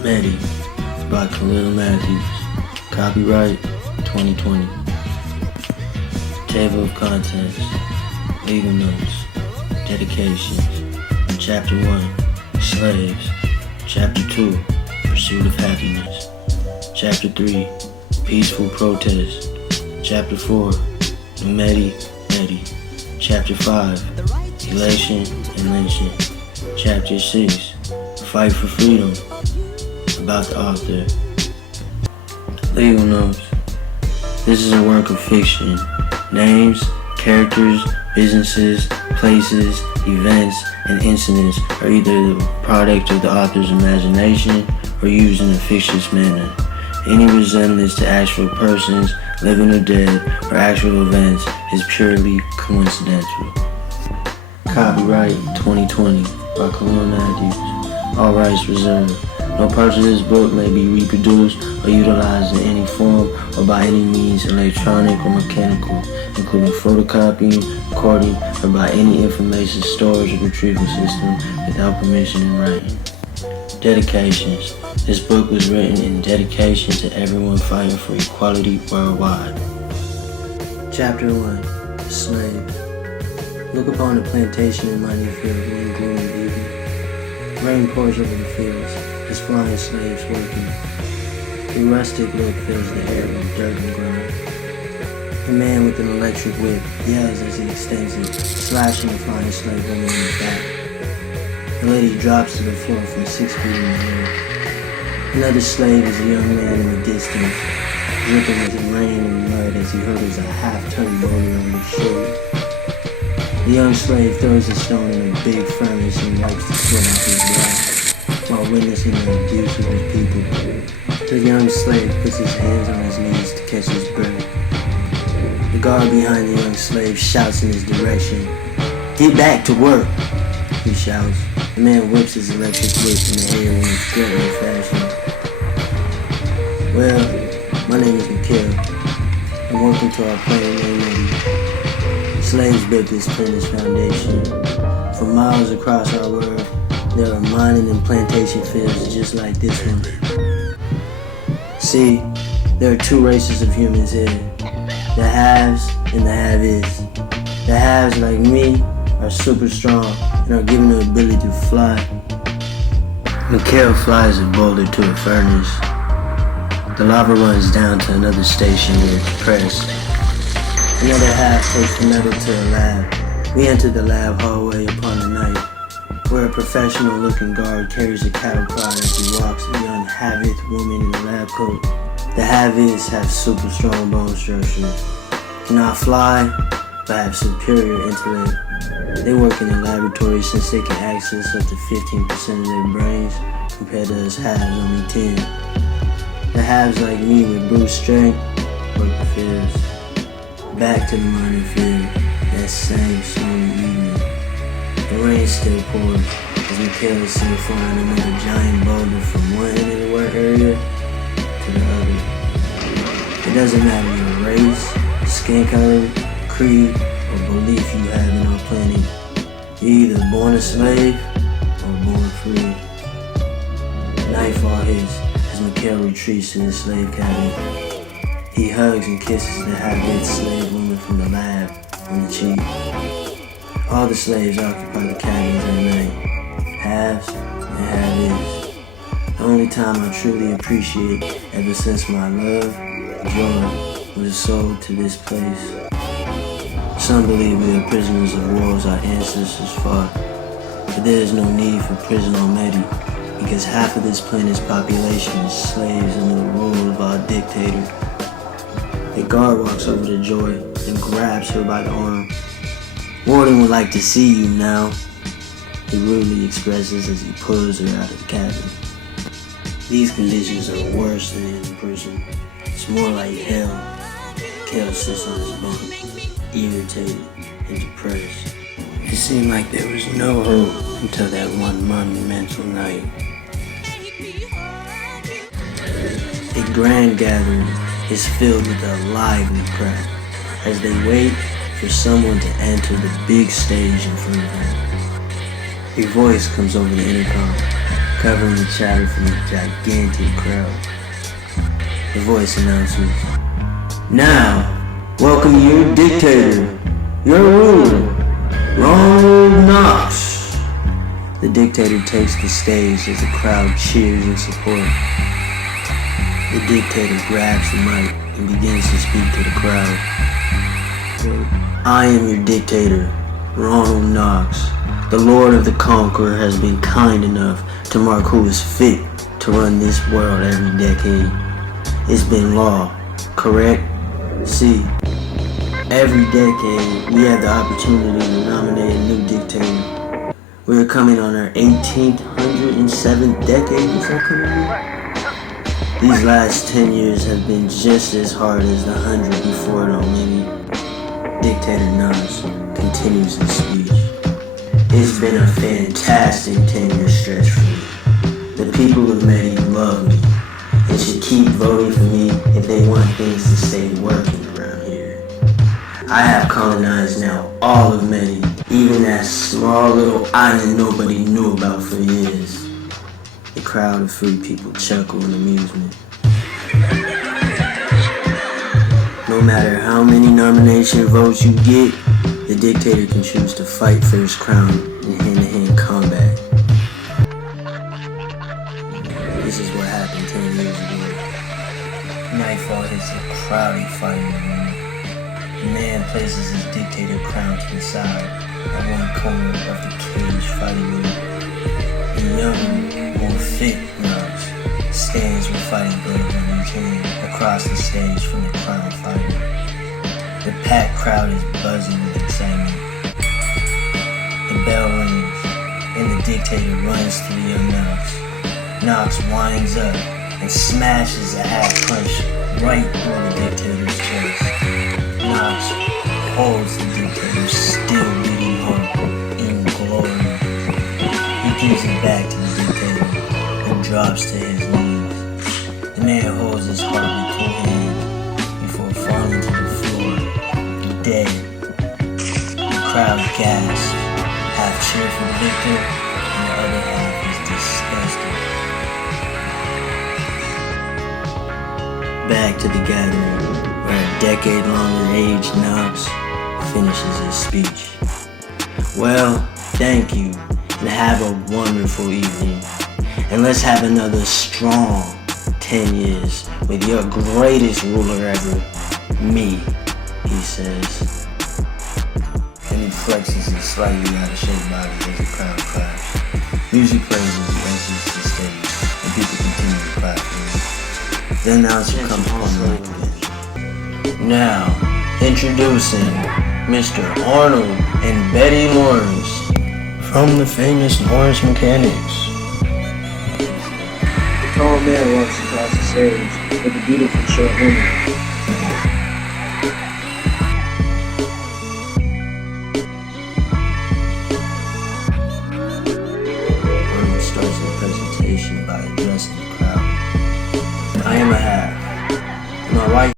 Metti by Khaliel Matthews. Copyright 2020. Table of contents. Legal notes. Dedications. Chapter 1. Slaves. Chapter 2. Pursuit of happiness. Chapter 3. Peaceful protest. Chapter 4. Metti. Chapter 5. Elation and lynching. Chapter 6. Fight for freedom. About the author. Legal notes. This is a work of fiction. Names, characters, businesses, places, events, and incidents are either the product of the author's imagination or used in a fictitious manner. Any resemblance to actual persons, living or dead, or actual events is purely coincidental. Copyright 2020 by Khaliel Matthews. All rights reserved. No parts of this book may be reproduced or utilized in any form or by any means, electronic or mechanical, including photocopying, recording, or by any information storage or retrieval system without permission in writing. Dedications. This book was written in dedication to everyone fighting for equality worldwide. Chapter 1. The Slave. Look upon the plantation in mighty field in gloom and beauty. Rain pours over the fields, his flying slaves working. The rustic look fills the air with dirt and grime. The man with an electric whip yells as he extends it, slashing the flying slave woman in the back. The lady drops to the floor from 6 feet in the air. Another slave is a young man in the distance, dripping with rain and mud as he hurdles a half-ton boulder over his shoulder. The young slave throws a stone in a big furnace and wipes the sweat off his brow while witnessing the abuse of his people. The young slave puts his hands on his knees to catch his breath. The guard behind the young slave shouts in his direction. "Get back to work," he shouts. The man whips his electric whip in the air in a threatening fashion. "Well, my name is Khaliel, and welcome to our planet named Metti. Slaves built this planet's foundation. For miles across our world, there are mining and plantation fields just like this one. See, there are two races of humans here, the haves and the have-is. The haves, like me, are super strong and are given the ability to fly. Khaliel flies a boulder to a furnace. The lava runs down to another station where it's pressed. Another half takes the metal to a lab. We enter the lab hallway upon the night, where a professional-looking guard carries a cattle prod as he walks a young have-it woman in a lab coat. The have-its have super strong bone structure, cannot fly, but have superior intellect. They work in a laboratory since they can access up to 15% of their brains, compared to us haves only 10. The haves like me with brute strength work the fields. Back to the mining field, that same stormy evening. The rain still pours as Khaliel is seen flying another giant boulder from one end of the work area to the other. It doesn't matter your race, skin color, creed, or belief you have in our planet. You're either born a slave or born free. Nightfall hits as Khaliel retreats to his slave cabin. He hugs and kisses the half-dead slave woman from the lab on the cheek. All the slaves occupy the cabins at night, haves and have-is. The only time I truly appreciate ever since my love, joy, was sold to this place. Some believe we are prisoners of wars our ancestors fought, but there is no need for prison on Metti, because half of this planet's population is slaves under the rule of our dictator. The guard walks over to Joy and grabs her by the arm. "Warden would like to see you now," he rudely expresses as he pulls her out of the cabin. These conditions are worse than in prison. It's more like hell. Khaliel sits on his bunk, irritated and depressed. It seemed like there was no hope until that one monumental night. A grand gathering is filled with a lively crowd as they wait for someone to enter the big stage in front of them. A voice comes over the intercom. covering the chatter from a gigantic crowd. The voice announces, "Now, welcome your dictator, your ruler, Ronald Knox." The dictator takes the stage as the crowd cheers in support. The dictator grabs the mic and begins to speak to the crowd. "I am your dictator, Ronald Knox. The Lord of the Conqueror has been kind enough to mark who is fit to run this world every decade. It's been law, correct? See, every decade we have the opportunity to nominate a new dictator. We are coming on our 1807th decade before coming. These last 10 years have been just as hard as the 100 before it already." Dictator Knox continues his speech. "It's been a fantastic 10-year stretch for me. The people of Metti love me and should keep voting for me if they want things to stay working around here. I have colonized now all of Metti, even that small little island nobody knew about for years." The crowd of free people chuckle in amusement. No matter how many nomination votes you get, the dictator can choose to fight for his crown in hand-to-hand combat. This is what happened 10 years ago. Nightfall hits a crowded fighting arena. The man places his dictator crown to the side at one corner of the cage fighting ring. The young, more fit Knox stands with fighting gloves in each hand across the stage from the crown fighter. The packed crowd is buzzing with excitement. The bell rings, and the dictator runs to the young Knox. Knox winds up and smashes a half punch right through the dictator's chest. Knox holds the dictator, still bleeding heart in glory. He gives it back to the dictator and drops to his knees. The man holds his heart with two hands before falling to the floor, dead. The crowd gasps, half cheer for the victor, and the other half is disgusted. Back to the gathering, where a decade-longer aged Knox finishes his speech. "Well, thank you, and have a wonderful evening. And let's have another strong 10 years with your greatest ruler ever, me," he says. And he flexes his slightly out of shape body as the crowd claps. Music plays as he exits the stage, and people continue to clap for him. The announcer comes on the mic again. "Now, introducing Mr. Arnold and Betty Lawrence from the famous Lawrence Mechanics." The tall man walks across the stage with a beautiful short woman.